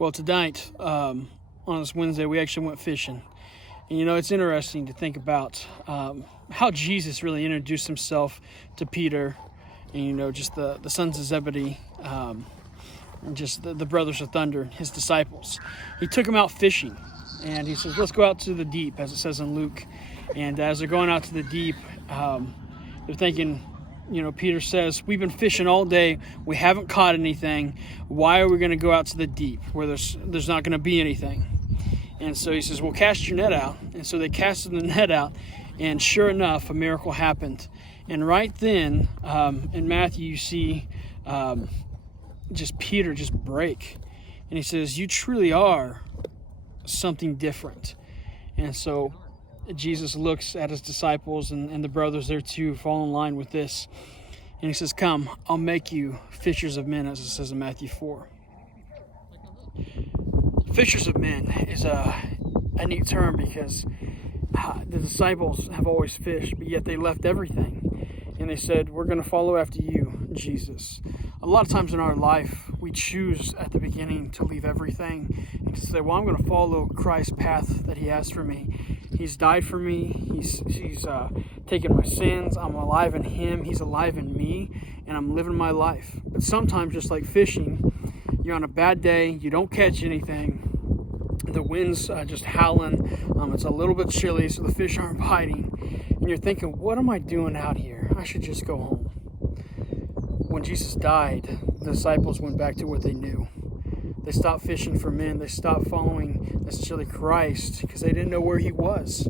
Well, tonight, on this Wednesday, we actually went fishing. And, it's interesting to think about how Jesus really introduced himself to Peter and, just the sons of Zebedee, and just the brothers of thunder, his disciples. He took them out fishing, and he says, let's go out to the deep, as it says in Luke. And as they're going out to the deep, they're thinking, Peter says, we've been fishing all day. We haven't caught anything. Why are we going to go out to the deep where there's not going to be anything? And so he says, well, cast your net out. And so they casted the net out, and sure enough, a miracle happened. And right then, in Matthew, you see just Peter just break. And he says, you truly are something different. And so Jesus looks at his disciples and the brothers there too, fall in line with this. And he says, come, I'll make you fishers of men, as it says in Matthew 4. Fishers of men is a neat term because the disciples have always fished, but yet they left everything. And they said, we're going to follow after you, Jesus. A lot of times in our life, we choose at the beginning to leave everything and to say, well, I'm going to follow Christ's path that he has for me. He's died for me. He's taken my sins. I'm alive in him. He's alive in me, and I'm living my life. But sometimes, just like fishing, you're on a bad day. You don't catch anything. The wind's just howling. It's a little bit chilly, so the fish aren't biting. And you're thinking, what am I doing out here? I should just go home. When Jesus died, the disciples went back to what they knew. They stopped fishing for men. They stopped following necessarily Christ because they didn't know where he was.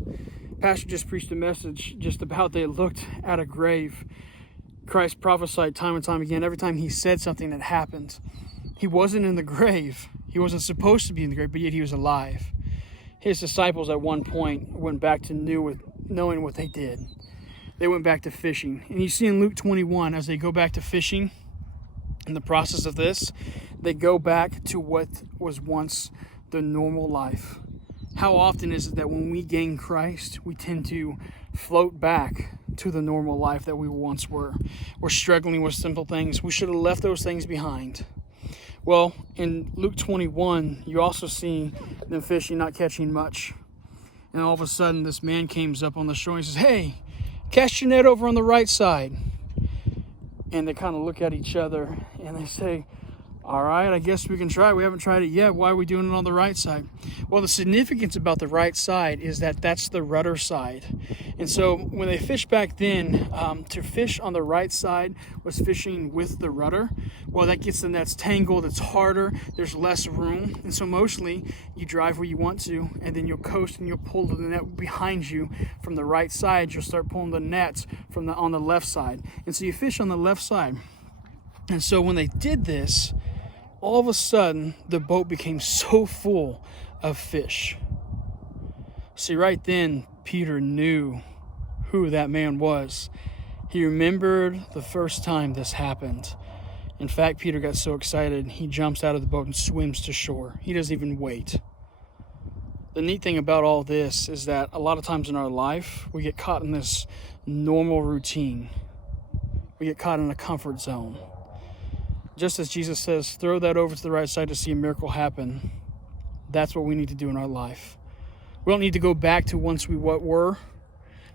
Pastor just preached a message just about they looked at a grave. Christ prophesied time and time again. Every time he said something that happened, he wasn't in the grave. He wasn't supposed to be in the grave, but yet he was alive. His disciples at one point went back to knowing what they did. They went back to fishing. And you see in Luke 21, as they go back to fishing, in the process of this, they go back to what was once the normal life. How often is it that when we gain Christ, we tend to float back to the normal life that we once were? We're struggling with simple things. We should have left those things behind. Well, in Luke 21, you also see them fishing, not catching much. And all of a sudden, this man comes up on the shore and he says, hey, cast your net over on the right side. And they kind of look at each other and they say, all right, I guess we can try. We haven't tried it yet. Why are we doing it on the right side? Well, the significance about the right side is that that's the rudder side. And so when they fished back then, to fish on the right side was fishing with the rudder. Well, that gets the nets tangled. It's harder. There's less room. And so mostly you drive where you want to, and then you'll coast and you'll pull the net behind you from the right side. You'll start pulling the nets on the left side. And so you fish on the left side. And so when they did this, all of a sudden, the boat became so full of fish. See, right then, Peter knew who that man was. He remembered the first time this happened. In fact, Peter got so excited, he jumps out of the boat and swims to shore. He doesn't even wait. The neat thing about all this is that a lot of times in our life, we get caught in this normal routine. We get caught in a comfort zone. Just as Jesus says, throw that over to the right side to see a miracle happen. That's what we need to do in our life. We don't need to go back to once we what were,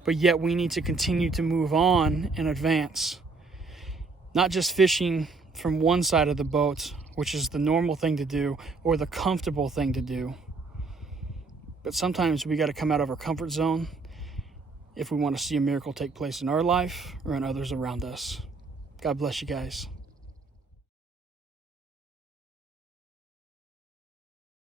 but yet we need to continue to move on and advance. Not just fishing from one side of the boat, which is the normal thing to do or the comfortable thing to do. But sometimes we got to come out of our comfort zone if we want to see a miracle take place in our life or in others around us. God bless you guys.